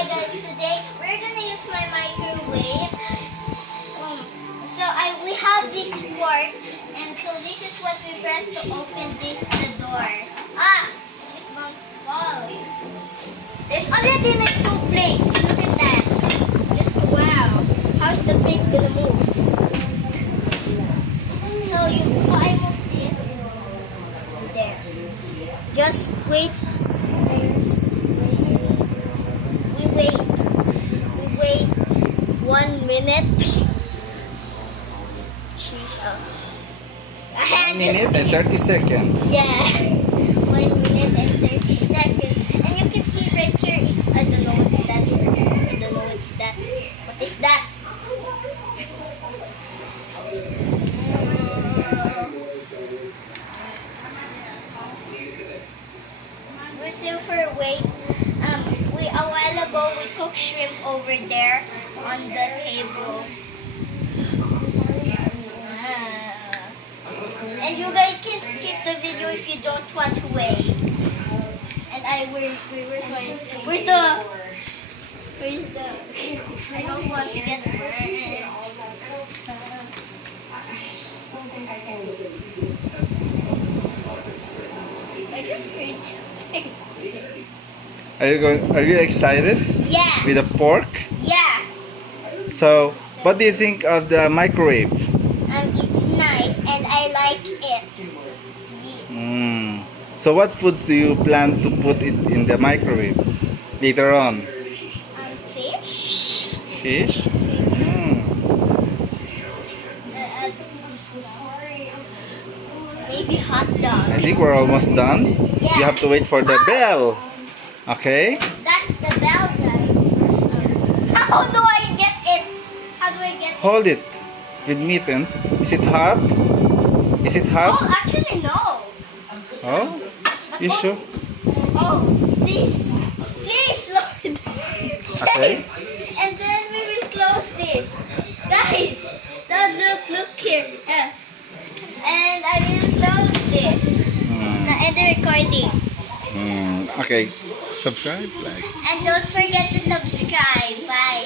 Hi guys, today we're gonna use my microwave. We have this fork, and so this is what we press to open the door. This won't fall. There's already like 2 plates. Look at that. Just wow. How's the plate gonna move? So I move this there. Just wait. We wait 1 minute. 1 minute and 30 seconds. Yeah. 1 minute and 30 seconds. And you can see right here, I don't know what's that. I don't know what's that. What is that? We're still for wait. A while ago we cooked shrimp over there on the table. And you guys can skip the video if you don't want to wait. And where's the I don't want to get burned. I just heard something. Are you excited? Yes. With the pork? Yes. So, what do you think of the microwave? It's nice and I like it. So what foods do you plan to put it in the microwave later on? Fish. Fish? Maybe hot dog. I think we're almost done. Yes. You have to wait for the bell. Okay? That's the bell, guys. How do I get it? How do I get it? Hold it with mittens. Is it hot? Is it hot? Oh, actually no. Oh? You sure? Oh, please. Please, Lord. Okay. And then we will close this. Guys, look here. And I will close this. And the recording. Okay. Subscribe, like. And don't forget to subscribe. Bye.